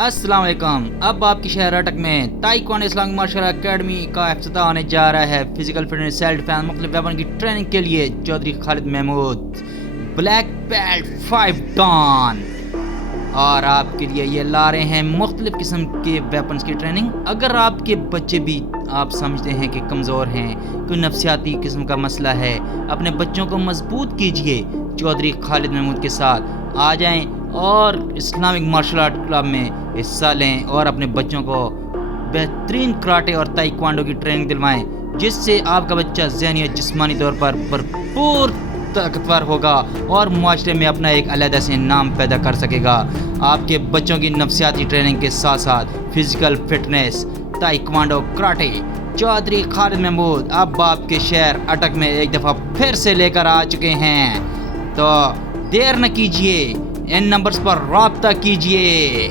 अस्सलाम वालेकुम। अब आपकी शहर अटक में ताइक्वांडो इस्लामिक मार्शल अकेडमी का इफ्तिताह होने जा रहा है। फिजिकल फिटनेस, सेल्फ डिफेंस, मुख्तलिफ वेपन की ट्रेनिंग के लिए Chaudhry Khalid Mahmood black belt 5 dan और आपके लिए ये ला रहे हैं मुख्तलिफ किस्म के वेपन्स की ट्रेनिंग। अगर आपके बच्चे भी आप समझते हैं कि कमज़ोर हैं, कोई नफ्सियाती किस्म का मसला है, अपने बच्चों को मजबूत कीजिए। चौधरी खालिद महमूद के साथ आ जाएं और इस्लामिक मार्शल आर्ट क्लब में हिस्सा लें और अपने बच्चों को बेहतरीन कराटे और ताइक्वांडो की ट्रेनिंग दिलवाएं, जिससे आपका बच्चा ज़हनी और जिस्मानी तौर पर भरपूर ताकतवर होगा और मुआशरे में अपना एक अलग से नाम पैदा कर सकेगा। आपके बच्चों की नफ्सियाती ट्रेनिंग के साथ साथ physical fitness, taekwondo, karate, Chaudhry Khalid Mahmood अब आपके शहर अटक में एक दफ़ा फिर से लेकर आ चुके हैं। तो देर न कीजिए, इन नंबर्स पर राब्ता कीजिए।